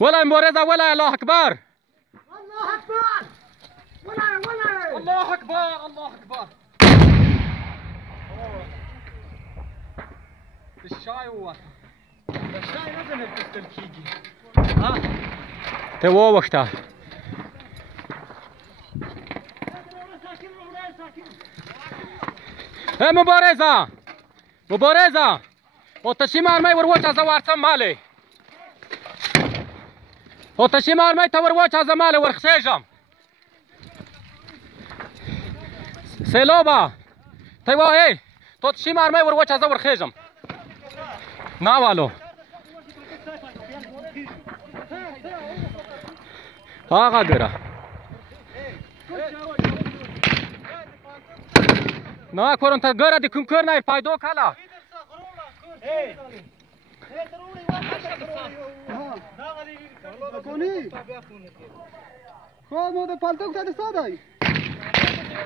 ولا مبارزة ولا الله أكبر. الله أكبر. ولا الله أكبر. الله أكبر. الشاي هو الشاي لازم البستل كيجي. ها تو وقتها مبارزة مبارزة وتشي مارمي وروچ از وارسم مالی وتشي مارمي تا وروچ از مالی ورخشيجم سيلوبا تيوا اي تو تشي مارمي وروچ از ورخيجم ناوالو آقا گرا نا کورن تا گرا دی کم کرنا پایدو کالا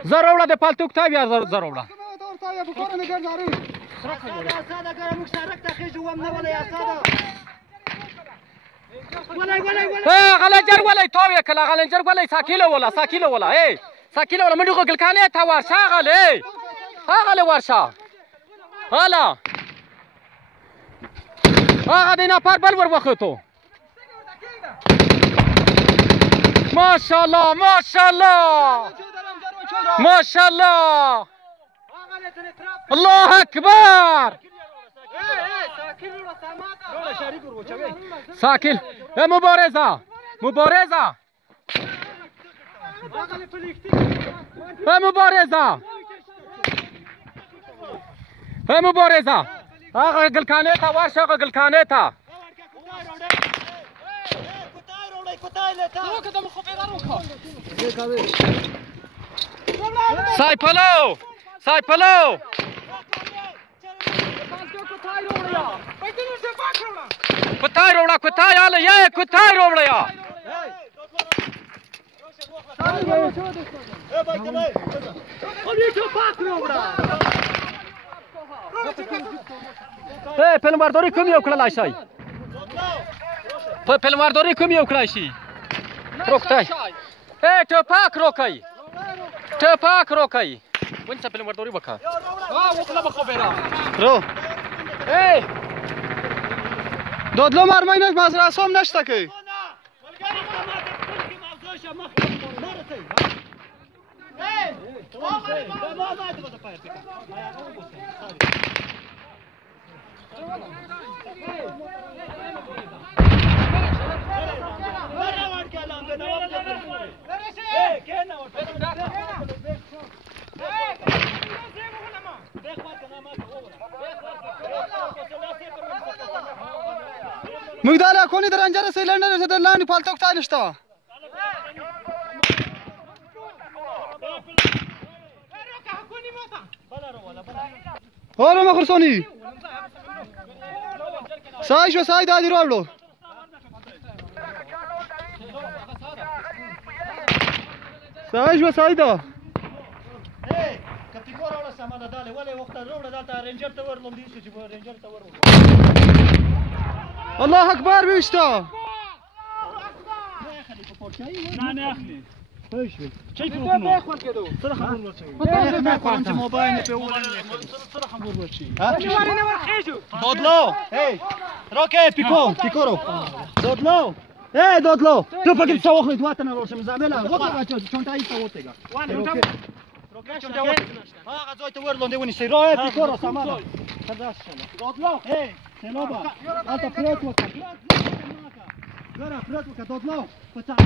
زرولا د پالتوک تا بیا زرولا غلنجر ولا توي كلا غلنجر ولا ساكيلو ولا ساكيلو ولا اي ساكيلو ولا مندو قل كان تا ورشا غلي غلي ورشا هلا غادينا باربل ور وختو ما شاء الله ما شاء الله ما شاء الله الله اكبر ساكل مبارزة مبارزة مبارزة مبارزة آقا قلكانيتا وارشا آقا قلكانيتا سايبلو سايبلو كتاي روڑا كتاي على يا كتاي روڑا يا ايه فيلمبرداري کوم یو کړلای شي په فیلمبرداري کوم یو کړلای شي روکتای ايه ټپاک روکای ټپاک روکای ونڅ فیلمبرداري وکا وکړه بخبره رو ايه دادلو مرمای نش مزرعه سام نشته که مگدالا کنی در انجار سیلندر نشده لانی پالتوک تا نشتا هارو ما خرسانی سایش و سای دادی رابلو سایش و سای دا الله اکبر بیشتا نه نه اخلی چی کنم؟ سر خبر بچی. دادلو، هی، راکه پیکو، پیکورو. دادلو، هی دادلو. تو فکر سوخ نیت وقت نروشم زمینه. وقت بچه چون تایی سوتیگا. راکه چون تایی. ها غذای تو ورلونده ونی سی راه پیکورو سامان. دادلو، هی، سلوبا. آتا پروت وقت. گرا پروت وقت دادلو. پتا.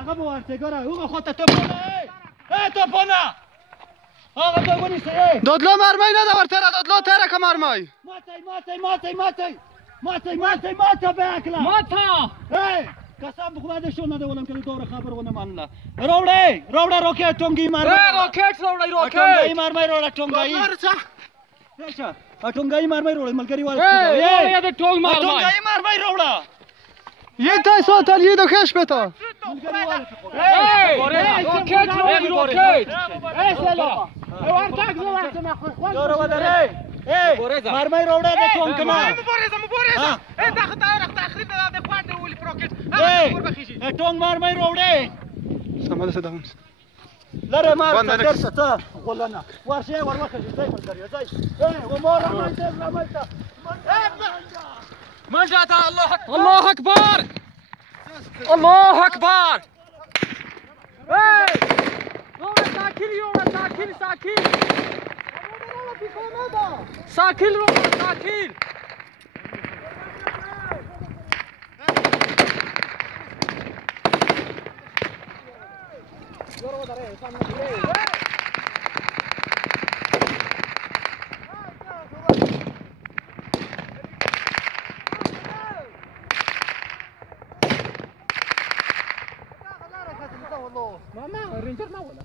آقا بوارته گرا. اوه خودت توپونه. ای توپونه. آقا تو ونی سی. دادلو مرمای نده ورتره دادلو تره که مرمای. ماتا باكله ماتا اي قسم بخدا شو نده ولم كل دور خبر ونه مانلا روڑے روکے ٹونگی مار روکٹ روڑے ٹونگی مار مای روڑا ٹونگائی اچھا ٹونگائی مار مای روڑے ملکری والے اے یہ ٹونگ مار ٹونگائی مار مای روڑا یہ تا سوتل یہ دو کش بتا ملکری والے اے روکٹ روکٹ اے سلا ورتاك زو وقت ما اخوان دور ودري مرمۍ راوړه د ټونګ کنه مبارزه دا خطا تخریب د خوان دی ولي پروکټ ټونګ مرمۍ راوړه سمه ده صدام لره مار درته ته غولنه ورشه ورمخه ځای ملګری ځای ومور رامایته منجاتا الله اكبر الله اكبر الله اكبر ساكن يوم ساكن ساكن ساكن ساكن ما الرينجر ما ولا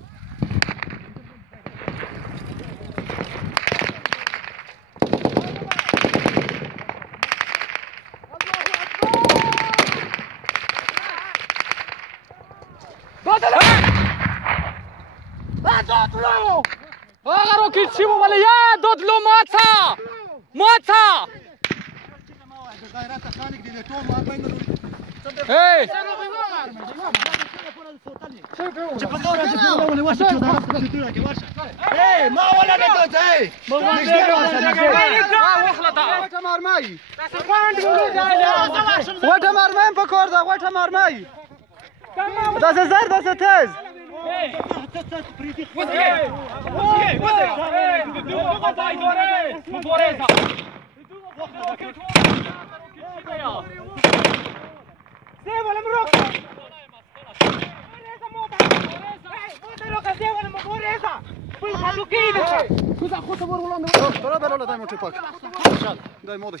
دودلو اغرو كيتشيبو ولا يا دودلو ماتا ماتا ايه ما ولا ندوت اي وټه مرمۍ وټه مرمۍ په کور ده وټه مرمۍ داسې زر داسې تیز ترى بلا دايما تشوفك داي ماضي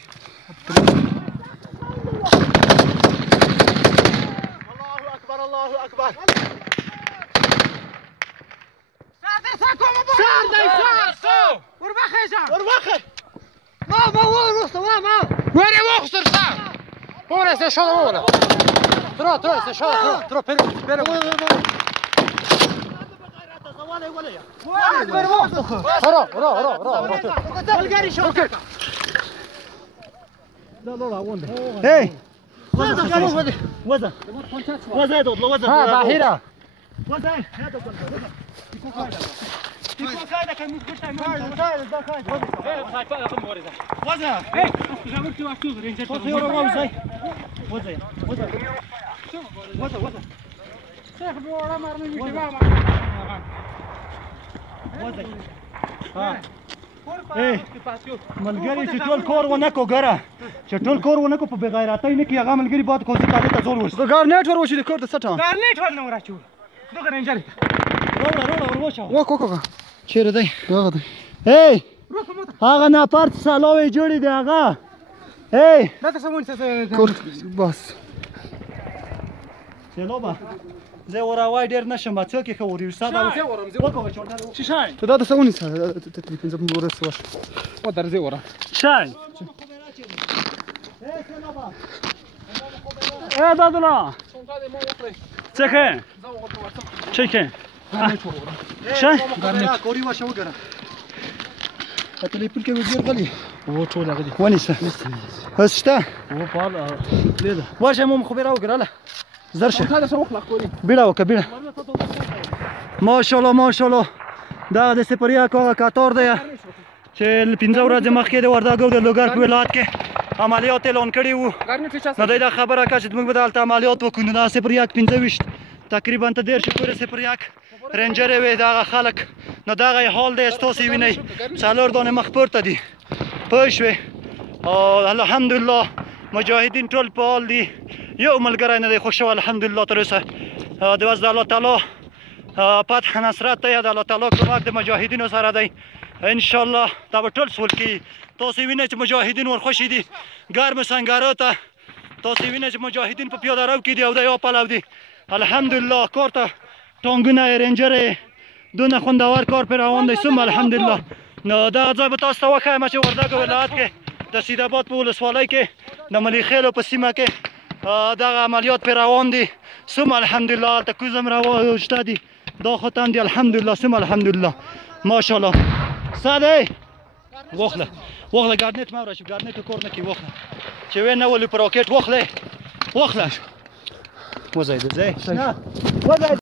الله اكبر الله اكبر صار داي صار وربخ ما وين وخسر صار هون سه شو هون ترى سه شو ترى بيرو هي وزن وزن دودلو وزن ها باهيرة وزن يا دودلو ملګری چې ټول کور ونه کو ګره چې ټول کور ونه کو په بغیراتۍ نه کې هغه ملګری باد کوڅه کاله ته زور وشي ګارنیټ ور وشي د کور ته سټه ګارنیټ ور نه راچو دغه رنجر روړه وشو وکوکا چیرې دی هغه دی هی هغه نه پارت سالوي جوړی دی هغه هی دا څه مونږ څه کور بس سلوبا زه وراوای ډیر نشم څوک یې خوري استاد وکړه چورته شاي ته دا څه ونی څه ته پنځه ورس واش او درځي ورا شاي اے دادلا څه چکه شاي ګرنیټ کوری واشه وګره تلیفون کې ویډیو غلي و ټول غلي ونیسه هسته و پال لیدا واشه مو خبره وګراله زرشه هذا سو خلق کولی بیړه وکړه ماشاءالله دا د سپریا کو کاتور دی چې 15 ورځې مخکې د وردګو د لوګر په ولایت کې عملیات اعلان کړی وو نو دا خبره کا چې موږ به دلته عملیات وکړو دا سپریا 15 تقریبا ته ډیر شکر سپریا رنجر وی دا خلک نو دا غي حال دی استاسي ویني څلور دانه مخ پورته دي پښوي او الحمدلله مجاهدین ټول په دي یو ملګری نه دی خوشاله الحمدلله تر اوسه د واسه الله تعالی فتح نصرت ته د الله تعالی کومک د مجاهدینو سره دی ان شاء الله دا به ټول سول کی تاسو وینئ چې مجاهدین ور خوشی دي ګرم سنگارو ته تاسو وینئ چې مجاهدین په پیاده رو کې دي او د یو پلو دي الحمدلله کار ته ټونګونه رنجر دونه خوندور کار پر روان دی سم الحمدلله نو دا ځای به تاسو ته وښایم چې وردګ ولایت کې د سیدآباد په ولسوالۍ کې د ملیخیلو په سیمه کې دغه عملیات پر روان دي سم الحمدلله هلته کوزم راوشته دي دا ختم دي الحمدلله سم الحمدلله ماشاءالله ساده واخله ګارنټ ما ورشي ګارنټ کور نه کی واخله چې وین نه ولې پر راکټ واخله وزاید زه نه وزاید